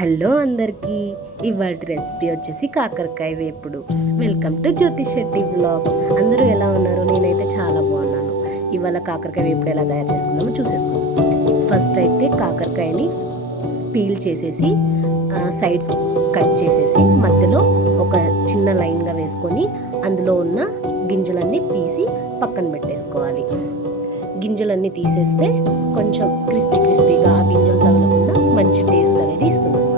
Hello అందరికీ, ఇవాళ recipe వచ్చేసి కాకరకాయ వేపుడు. Welcome to Jyothi Shetty blogs. అందరూ ఎలా ఉన్నారు? నేనైతే చాలా బాగున్నాను. ఇవాళ కాకరకాయ వేపుడు ఎలా తయారు చేసుకుందామో చూసేసుకుందాం. ఫస్ట్ అయితే కాకరకాయని పీల్ చేసేసి సైడ్స్ కట్ చేసేసి మధ్యలో ఒక చిన్న లైన్గా వేసుకొని అందులో ఉన్న గింజలన్నీ తీసి పక్కన పెట్టేసుకోవాలి. గింజలన్నీ తీసేస్తే కొంచెం క్రిస్పీగా ఆ గింజలు తగలకుండా మంచి టేస్ట్ అనేది ఇస్తుంది అనమాట.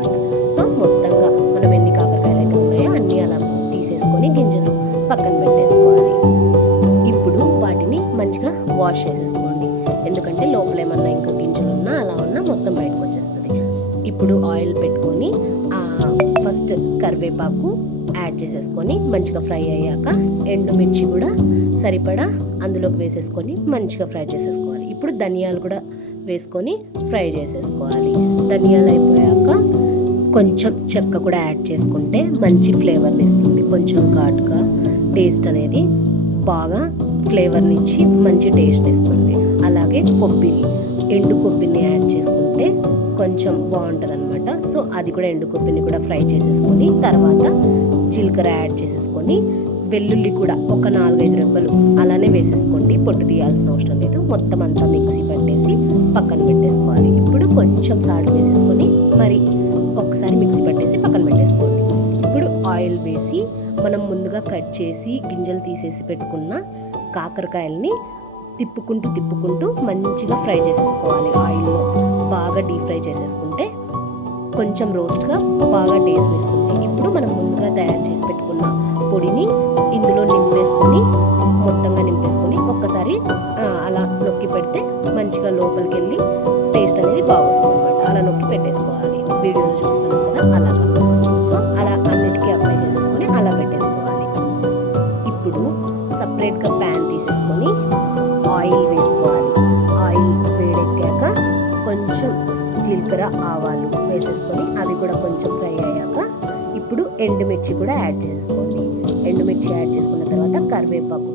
సో మొత్తంగా మనం ఎన్ని కాకరకాయలు అయితే ఉన్నాయో అన్నీ అలా తీసేసుకొని గింజలు పక్కన పెట్టేసుకోవాలి. ఇప్పుడు వాటిని మంచిగా వాష్ చేసేసుకోండి, ఎందుకంటే లోపల ఏమన్నా ఇంకా గింజలు ఉన్నా అలా ఉన్నా మొత్తం బయటకు వచ్చేస్తుంది. ఇప్పుడు ఆయిల్ పెట్టుకొని ఫస్ట్ కరివేపాకు యాడ్ చేసేసుకొని మంచిగా ఫ్రై అయ్యాక ఎండుమిర్చి కూడా సరిపడా అందులోకి వేసేసుకొని మంచిగా ఫ్రై చేసేసుకోవాలి. ఇప్పుడు ధనియాలు కూడా వేసుకొని ఫ్రై చేసేసుకోవాలి. ధనియాలు అయిపోయాక కొంచెం చెక్క కూడా యాడ్ చేసుకుంటే మంచి ఫ్లేవర్ని ఇస్తుంది. కొంచెం ఘాటుగా టేస్ట్ అనేది బాగా ఫ్లేవర్ని ఇచ్చి మంచి టేస్ట్ ఇస్తుంది. అలాగే ఎండు కొబ్బరిని యాడ్ చేసుకుంటే కొంచెం బాగుంటుంది అనమాట. సో అది కూడా ఎండు కొబ్బరిని కూడా ఫ్రై చేసేసుకొని తర్వాత జీలకర్ర యాడ్ చేసేసుకొని వెల్లుల్లి కూడా ఒక 4-5 రెబ్బలు అలానే వేసేసుకోండి, పొట్టు తీయాల్సిన అవసరం లేదు. మొత్తం అంతా మిక్సీ పట్టేసి పక్కన పెట్టేసుకోవాలి. ఇప్పుడు కొంచెం సాల్ట్ వేసేసుకొని మరి ఒక్కసారి మిక్సీ పట్టేసి పక్కన పెట్టేసుకోండి. ఇప్పుడు ఆయిల్ వేసి మనం ముందుగా కట్ చేసి గింజలు తీసేసి పెట్టుకున్న కాకరకాయల్ని తిప్పుకుంటూ మంచిగా ఫ్రై చేసేసుకోవాలి. ఆయిల్లో బాగా డీప్ ఫ్రై చేసేసుకుంటే కొంచెం రోస్ట్గా బాగా టేస్ట్ ఇస్తుంది. ఇప్పుడు మనం ముందుగా తయారు చేసి పెట్టుకున్న పొడిని ఇందులో మొత్తంగా నింపేసుకొని ఒక్కసారి అలా నొక్కి పెడితే మంచిగా లోపలికి వెళ్ళి టేస్ట్ అనేది బాగా వస్తుంది అనమాట. అలా నొక్కి పెట్టేసుకోవాలి. వీడియోలో చూస్తున్నాం కదా అలాగా. సో అలా అన్నిటికీ అప్లై చేసేసుకొని అలా పెట్టేసుకోవాలి. ఇప్పుడు సపరేట్గా ప్యాన్ తీసేసుకొని ఆయిల్ వేసుకోవాలి. ఆయిల్ వేడెక్కాక కొంచెం జీలకర్ర ఆవాలు వేసేసుకొని అవి కూడా కొంచెం ఫ్రై అయ్యాక ఇప్పుడు ఎండుమిర్చి కూడా యాడ్ చేసుకోండి. ఎండుమిర్చి యాడ్ చేసుకున్న తర్వాత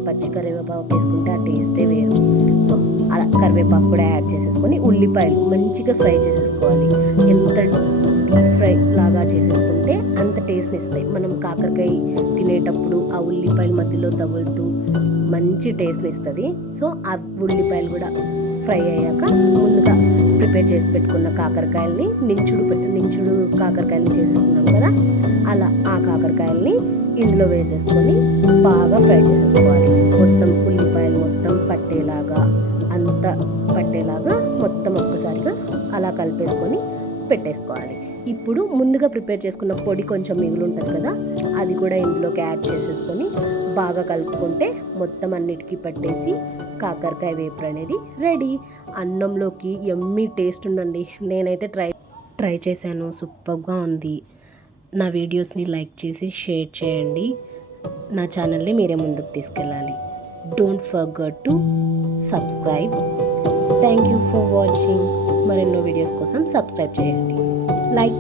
పచ్చి కరివేపాకు వేసుకుంటే ఆ టేస్టే వేరు. సో అలా కరివేపాకు కూడా యాడ్ చేసేసుకొని ఉల్లిపాయలు మంచిగా ఫ్రై చేసేసుకోవాలి. ఎంత డీప్ ఫ్రై లాగా చేసేసుకుంటే అంత టేస్ట్ని ఇస్తాయి. మనం కాకరకాయ తినేటప్పుడు ఆ ఉల్లిపాయల మధ్యలో తగులుతూ మంచి టేస్ట్ని ఇస్తుంది. సో ఆ ఉల్లిపాయలు కూడా ఫ్రై అయ్యాక ముందుగా ప్రిపేర్ చేసి పెట్టుకున్న కాకరకాయల్ని నించుడు కాకరకాయలని చేసేసుకున్నాం కదా, అలా ఆ కాకరకాయల్ని ఇందులో వేసేసుకొని బాగా ఫ్రై చేసేసుకోవాలి. మొత్తం ఉల్లిపాయలు మొత్తం పట్టేలాగా మొత్తం ఒక్కసారిగా అలా కలిపేసుకొని పెట్టేసుకోవాలి. ఇప్పుడు ముందుగా ప్రిపేర్ చేసుకున్న పొడి కొంచెం మిగిలి ఉంటుంది కదా, అది కూడా ఇందులోకి యాడ్ చేసేసుకొని బాగా కలుపుకుంటే మొత్తం అన్నిటికీ పట్టేసి కాకరకాయ వేపుడు అనేది రెడీ. అన్నంలోకి యమ్మీ టేస్ట్ ఉందండి. నేనైతే ట్రై చేశాను, సూపర్గా ఉంది. నా వీడియోస్ని లైక్ చేసి షేర్ చేయండి. నా ఛానల్ని మీరే ముందుకు తీసుకెళ్ళాలి. Don't forget to subscribe. Thank you for watching. మరెన్నో వీడియోస్ కోసం సబ్స్క్రైబ్ చేయండి. లైక్